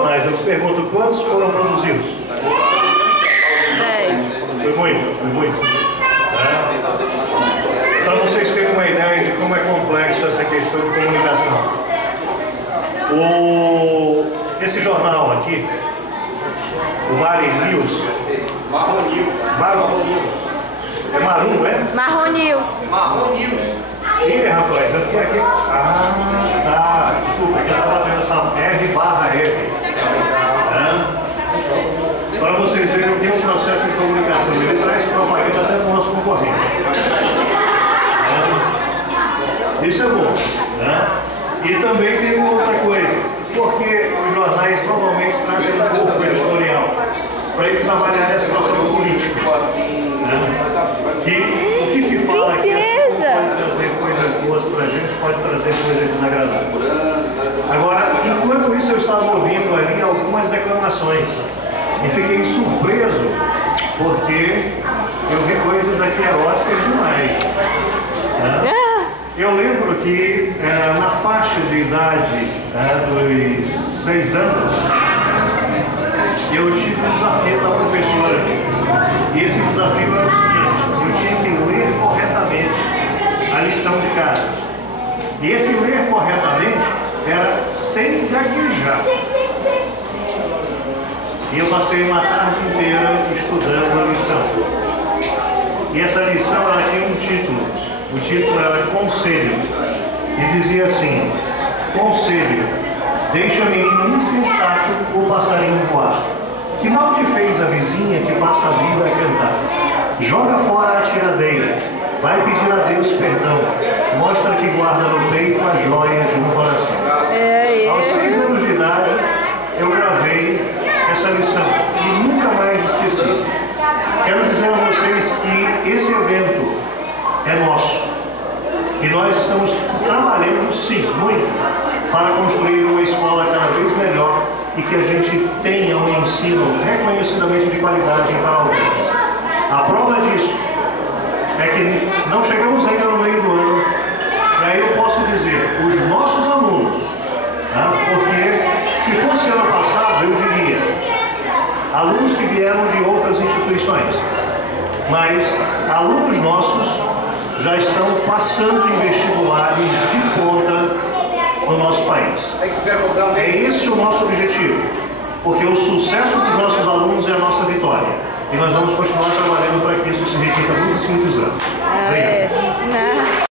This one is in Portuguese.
jornais, eu pergunto quantos foram produzidos? 10. Foi muito. Para vocês terem uma ideia de como é complexo essa questão de comunicação. Esse jornal aqui, o Vale News. Marrom News. É Marum, não é? Marrom News. Ih, rapaz, eu fiquei aqui. Ah, tá. Desculpa, que eu estava vendo essa R/R. Para vocês verem o que é um processo de comunicação. Ele traz propaganda até para o nosso concorrente. Isso é bom. E também tem uma outra coisa. Porque os jornais normalmente trazem um pouco editorial para eles avaliarem a situação política. Que o que se fala aqui pode trazer coisas boas para a gente, pode trazer coisas desagradáveis. Agora, enquanto isso, eu estava ouvindo ali algumas declamações e fiquei surpreso porque eu vi coisas aqui eróticas demais. Eu lembro que na faixa de idade dos 6 anos, eu tive um desafio da professora. E esse desafio era o seguinte: eu tinha que ler corretamente a lição de casa. E esse ler corretamente era sem gaguejar. E eu passei uma tarde inteira estudando a lição. E essa lição ela tinha um título. O título era Conselho. E dizia assim: Conselho, deixa o menino insensato o passarinho voar. Que mal te fez a vizinha que passa a vida a cantar? Joga fora a tiradeira, vai pedir a Deus perdão, mostra que guarda no peito as joias de um coração. Aos 6 anos de idade, eu gravei essa lição e nunca mais esqueci. Quero dizer a vocês que esse evento é nosso. E nós estamos trabalhando, sim, muito, para construir uma escola cada vez melhor e que a gente tenha um ensino reconhecidamente de qualidade para alunos. A prova disso é que não chegamos ainda no meio do ano, e aí eu posso dizer, os nossos alunos, porque se fosse ano passado, eu diria, alunos que vieram de outras instituições, mas alunos nossos já estão passando em vestibulares de ponta no nosso país. É esse o nosso objetivo, porque o sucesso dos nossos alunos é a nossa vitória. E nós vamos continuar trabalhando para que isso se repita muitos anos. Obrigado.